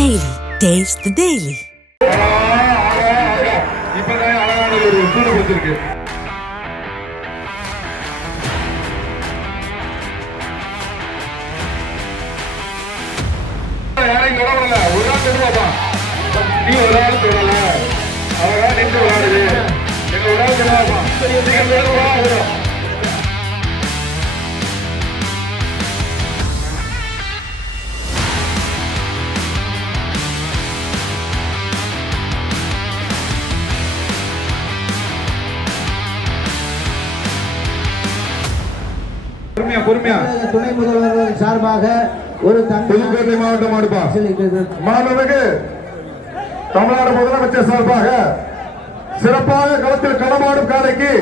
Daily taste daily அழகான ஒரு சூடு ஒரு நாள் நீ ஒரு ஆள் தொடரல அழகா நின்று விளையாடுது. எங்க ஒரு ஆள் பொறுமையா. துணை முதல்வர் சார்பாக ஒரு புதுக்கோட்டை மாவட்டம். மாண்புமிகு தமிழ்நாடு முதலமைச்சர் சார்பாக சிறப்பாக களத்தில் களமாடும் காலைக்கு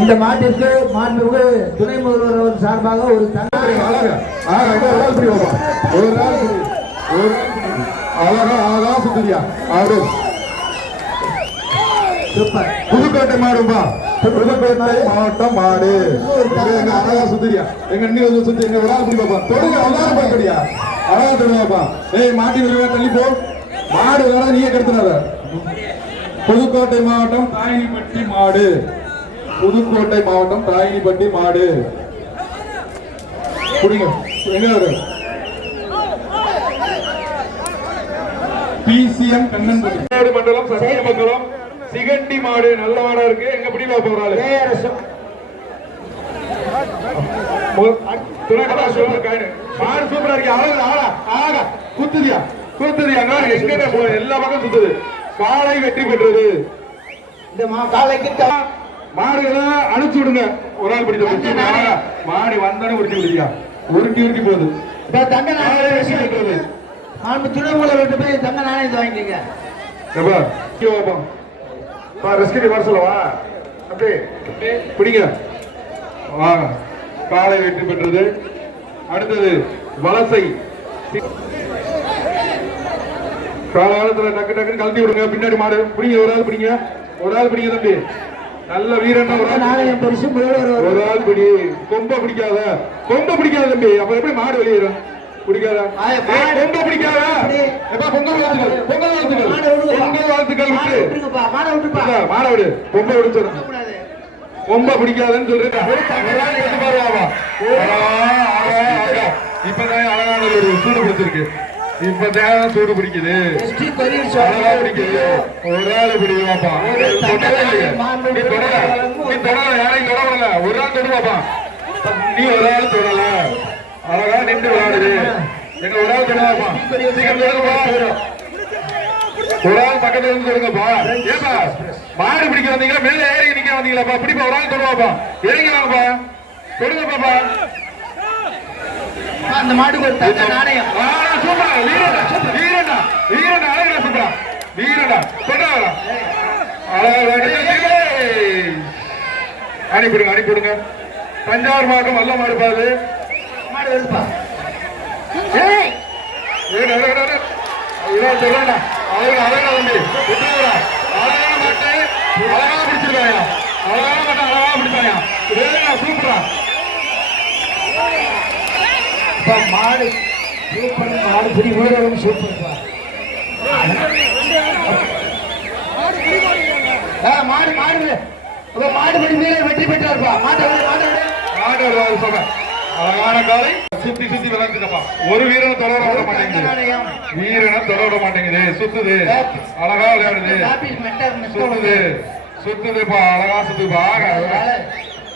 இந்த மாட்டிற்கு மாண்புமிகு துணை முதல்வர் அவர் சார்பாக ஒரு ஒரு நாள். அழகா அழகா சுத்துறியா? ஆடு. புதுக்கோட்டை மாடும்பா புதுக்கோட்டை மாவட்டம் மாடு. எங்க அழகா சுத்திரியா. எங்க அண்ணி வந்து சுத்தி எங்க விழா ஆள் புரியுமாப்பா தொடுங்க எல்லாரும் பார்க்கறியா அழகா தொடுவாப்பா ஏய் மாட்டி விடுவா தள்ளி போ. மாடு வேற நீயே கெடுத்துறாத புதுக்கோட்டை மாவட்டம் தாயினிப்பட்டி மாடு. புதுக்கோட்டை மாவட்டம் தாயினிப்பட்டி மாடு. புடிங்க எங்க இருக்கு? பிசிஎம் கண்ணன் மண்டலம். சத்தியமங்கலம் சிகண்டி மாடு நல்ல மாடா இருக்கு. எங்க பிடிவா போறாரு ARS மாடு சூப்பரா இருக்கு. அழகு ஆளா ஆகா குத்துதியா குத்துதியா. எங்க போ எல்லா பக்கம் சுத்துது காலை வெற்றி பெற்றது. இந்த மா காலைக்கு மாடுகளை அனுப்பிச்சு விடுங்க. ஒரு ஆள் பிடிச்ச மாடு வந்தானே உருட்டி விடுதியா? உருட்டி உருட்டி போகுது. தங்க காலை வெற்றி நாணயம் பெற்றது. மாண்பு துணை முதல்வர் போய் தங்க நாணயத்தை வாங்கிக்கங்க. எப்பா இங்க வாப்பா பா ரெஸ்கி வர சொல்லவா? அப்படியே பிடிங்க. காலை வெற்றி பெற்றது. அடுத்தது வலசை. காலகாலத்துல டக்கு டக்குன்னு கழட்டி விடுங்க. பின்னாடி மாடு. பிடிங்க ஒரு ஆள் பிடிங்க. ஒரு ஆள் பிடிங்க தம்பி. நல்ல வீரன் ஒரு ஆள் பிடி. கொம்ப பிடிக்காத. கொம்ப பிடிக்காத தம்பி. அப்ப எப்படி மாடு வெளியேறும்? பிடிக்காத. கொம்ப பிடிக்காத. பொங்கல் வாழ்த்துக்கள். பொங்கல் வாழ்த்துக்கள். பொங்கல் வாழ்த்துக்கள் விட்டு. மாடை விடு. பொம்ப விடு. கொம்ப பிடிக்காதுன்னு பாருவாவா இப்பதான் அழகான ஒரு சூடு பிடிச்சிருக்கு. இப்பதான் சூடு பிடிக்குது. அழகா ஒரு ஆள் இல்லையே. நீ தொடல நீ தொடல யாரையும் தொடவல ஒரு ஆள் தொடுவாப்பா. நீ ஒரு ஆள் தொடல. அழகா நின்று விளையாடுது. எங்க தொடுங்கப்பா ஒரு ஆள் பக்கத்துல இருந்து தொடுங்கப்பா ஏப்பா மாடு பிடிக்க வந்தீங்களா? மேல ஏறி நிக்க வந்தீங்களாப்பா? பிடிப்பா ஒரு ஆள் தொடுவாப்பா இறங்கி வாங்கப்பா தொடுங்க பாப்பா அந்த மாட்டுக்கு ஒரு தங்க நாணயம். சூப்பரா. வீரடா வீரடா வீரடா அழகா சூப்பரா. வீரடா அழகா அனுப்பிடுங்க அனுப்பிடுங்க. தஞ்சாவூர் மாவட்டம் வல்ல மாடு பாது. மாடு வருதுப்பா ஏய் சொல்லண்டா அழகா அழகா தம்பி விட்டுறா அழகா மாட்டு. அழகா பிடிச்சிருக்காயா? அழகா மாட்டு அழகா பிடிச்சாயா? சூப்பரா. அப்பா, மாடு. சூப்பர் மாடு பிடி வீரரும் சூப்பர்ப்பா. மாடு மாடு அப்ப மாடு பிடி வீரர் வெற்றி பெற்றார்ப்பா. மாட்டை விடு, மாட்டை விடு. அழகான காலை. சுத்தி சுத்தி விளையாட்டுக்கப்பா ஒரு வீரனை தொடர விட மாட்டேங்குது. வீரனை தொட விட மாட்டேங்குது. சுத்துது. அழகா விளையாடுது. சுத்துது. சுத்துதுப்பா. அழகா சுத்துப்பா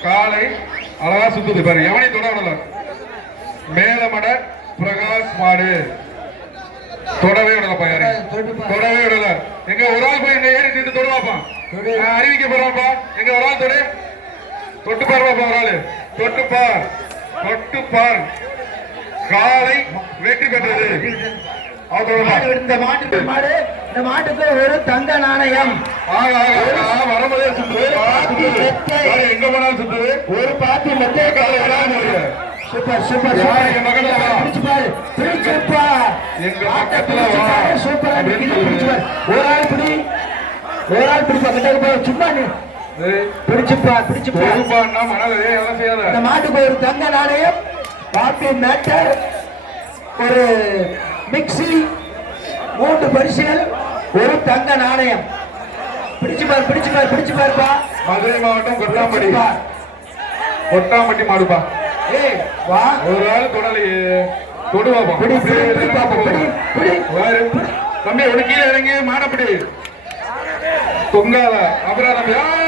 காலை அழகா சுத்துது. பாரு எவனையும் தொட விடல. மேலமட பிரகாஷ் மாடு. தொடவே விடலப்பா யாரையும். தொடவே விடல. எங்க ஒரு ஆள் போய் எங்க ஏறி நின்று தொடுவாப்பா. அறிவிக்க போறாப்பா எங்க ஒரு ஆள் தொடு. தொட்டு பாருவாப்பா ஒரு ஆளு. தொட்டு காலை வெற்றி பெற்றது. இந்த மாட்டுக்கு மாடு. இந்த மாட்டுக்கு ஒரு தங்க நாணயம். எங்க போனாலும் சுத்துது. ஒரு பாத்தி மெத்தைய. Super super super. பக்கத்துல பக்கத்துல ஒரு ஆள் பிடி. ஒரு ஆள் கிட்ட போய் சும்மா நீ ஏய், பிடிச்சுப்பா பிடிச்சுப்பா பொறுப்பான்னா மணல், ஏய், அதெல்லாம் செய்யாத. இந்த மாட்டுக்கு ஒரு தங்க நாணயம் காபி மேட்டர் ஒரு மிக்ஸி மூன்று பரிசுகள் ஒரு தங்க நாணயம். பிடிச்சு பார் பிடிச்சு பார் பிடிச்சு பாருப்பா மதுரை மாவட்டம் கொட்டாம்பட்டி. கொட்டாம்பட்டி மாடுப்பா ஏய் வா. ஒரு ஆள் தொடலையே. தொடுவாப்பா பிடி பிடி. தம்பி ஒரு கீழே இறங்கி மாடப்பிடி தொங்கால தம்பி ஆவ்!